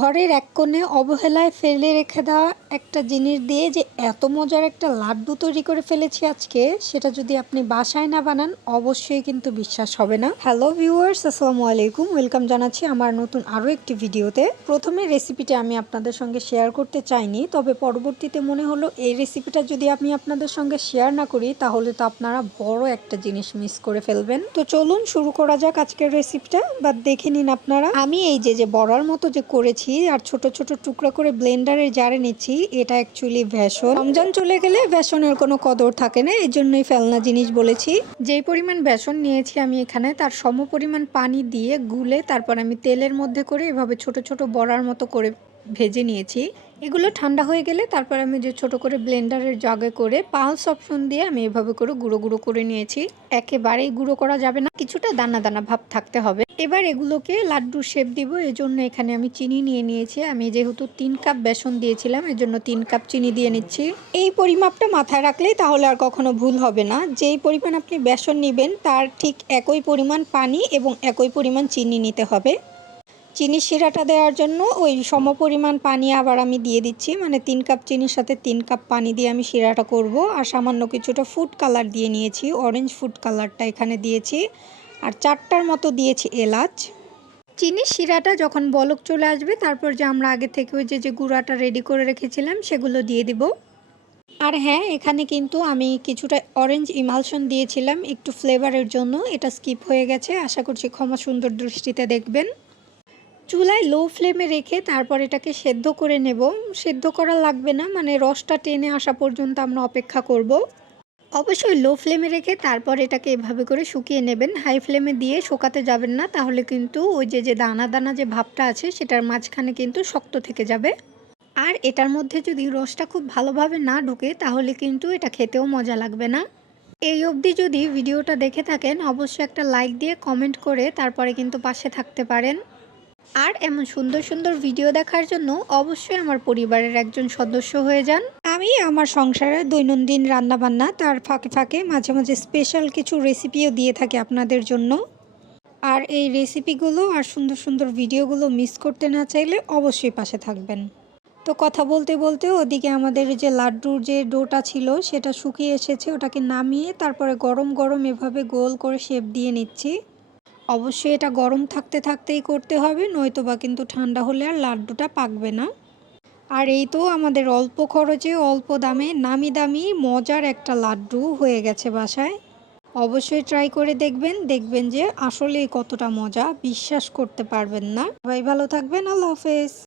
ঘরের এক কোণে অবহেলায় ফেলে রেখে দেওয়া একটা জিনিস দিয়ে যে এত মজার একটা লাড্ডু তৈরি করে ফেলেছি আজকে, সেটা যদি আপনি বাসায় না বানান অবশ্যই কিন্তু বিশ্বাস হবে না। হ্যালো ভিউয়ার্স, আসসালামু আলাইকুম, ওয়েলকাম জানাচ্ছি আমার নতুন আরও একটি ভিডিওতে। প্রথমে রেসিপিটা আমি আপনাদের সঙ্গে শেয়ার করতে চাইনি, তবে পরবর্তীতে মনে হলো এই রেসিপিটা যদি আমি আপনাদের সঙ্গে শেয়ার না করি তাহলে তো আপনারা বড় একটা জিনিস মিস করে ফেলবেন। তো চলুন শুরু করা যাক আজকের রেসিপিটা। বা দেখে নিন আপনারা, আমি এই যে বড়ার মতো যে করেছি আর ছোট ছোট টুকরা করে ব্লেন্ডারে জারে নিচ্ছি, এটা অ্যাকচুয়ালি বেসন। রমজান চলে গেলে বেসনের কোনো কদর থাকে না, এই জন্যই ফেলনা জিনিস বলেছি। যেই পরিমাণ বেসন নিয়েছি আমি এখানে তার সম পরিমাণ পানি দিয়ে গুলে তারপর আমি তেলের মধ্যে করে এভাবে ছোট ছোট বড়ার মতো করে ভেজে নিয়েছি। এগুলো ঠান্ডা হয়ে গেলে তারপর আমি যে ছোট করে ব্লেন্ডারের জাগে করে পালস অপশন দিয়ে আমি এভাবে করে গুঁড়ো গুঁড়ো করে নিয়েছি। একেবারেই গুঁড়ো করা যাবে না, কিছুটা দানা দানা ভাব থাকতে হবে। এবার এগুলোকে লাড্ডুর শেপ দিব, এজন্য এখানে আমি চিনি নিয়ে নিয়েছি। আমি যেহেতু 3 কাপ বেসন দিয়েছিলাম এজন্য 3 কাপ চিনি দিয়ে নিচ্ছি। এই পরিমাপটা মাথায় রাখলেই তাহলে আর কখনো ভুল হবে না। যেই পরিমাণ আপনি বেসন নেবেন তার ঠিক একই পরিমাণ পানি এবং একই পরিমাণ চিনি নিতে হবে। চিনি শিরাটা দেওয়ার জন্য ওই সমপরিমাণ পানি আবার আমি দিয়ে দিচ্ছি, মানে 3 কাপ চিনির সাথে 3 কাপ পানি দিয়ে আমি শিরাটা করব। আর সামান্য কিছুটা ফুড কালার দিয়ে নিয়েছি, অরেঞ্জ ফুড কালারটা এখানে দিয়েছি। আর 4টার মতো দিয়েছি এলাচ। চিনির শিরাটা যখন বলক চলে আসবে তারপর যে আমরা আগে থেকে ওই যে গুঁড়াটা রেডি করে রেখেছিলাম সেগুলো দিয়ে দিব। আর হ্যাঁ, এখানে কিন্তু আমি কিছুটা অরেঞ্জ ইমালশন দিয়েছিলাম একটু ফ্লেভারের জন্য, এটা স্কিপ হয়ে গেছে, আশা করছি ক্ষমা সুন্দর দৃষ্টিতে দেখবেন। চুলায় লো ফ্লেমে রেখে তারপর এটাকে সেদ্ধ করে নেব। সেদ্ধ করা লাগবে না, মানে রসটা টেনে আসা পর্যন্ত আমরা অপেক্ষা করব। অবশ্যই লো ফ্লেমে রেখে তারপর এটাকে এভাবে করে শুকিয়ে নেবেন। হাই ফ্লেমে দিয়ে শুকাতে যাবেন না, তাহলে কিন্তু ওই যে দানা দানা যে ভাবটা আছে সেটার মাঝখানে কিন্তু শক্ত থেকে যাবে। আর এটার মধ্যে যদি রসটা খুব ভালোভাবে না ঢোকে তাহলে কিন্তু এটা খেতেও মজা লাগবে না। এই অবধি যদি ভিডিওটা দেখে থাকেন অবশ্যই একটা লাইক দিয়ে কমেন্ট করে তারপরে কিন্তু পাশে থাকতে পারেন। আর এমন সুন্দর সুন্দর ভিডিও দেখার জন্য অবশ্যই আমার পরিবারের একজন সদস্য হয়ে যান। আমি আমার সংসারের দৈনন্দিন রান্নাবান্না তার ফাঁকে ফাঁকে মাঝে মাঝে স্পেশাল কিছু রেসিপিও দিয়ে থাকি আপনাদের জন্য। আর এই রেসিপিগুলো আর সুন্দর সুন্দর ভিডিওগুলো মিস করতে না চাইলে অবশ্যই পাশে থাকবেন। তো কথা বলতে বলতে ওদিকে আমাদের যে লাড্ডুর যে ডোটা ছিল সেটা শুকিয়ে এসেছে, ওটাকে নামিয়ে তারপরে গরম গরম এভাবে গোল করে শেপ দিয়ে নিচ্ছি। অবশ্যই এটা গরম থাকতে থাকতেই করতে হবে, নয়তো বা কিন্তু ঠান্ডা হলে আর লাড্ডুটা পাকবে না। আর এই তো আমাদের অল্প খরচে অল্প দামে নামি দামি মজার একটা লাড্ডু হয়ে গেছে বাসায়। অবশ্যই ট্রাই করে দেখবেন, দেখবেন যে আসলেই কতটা মজা, বিশ্বাস করতে পারবেন না। সবাই ভালো থাকবেন, আল্লাহ হাফেজ।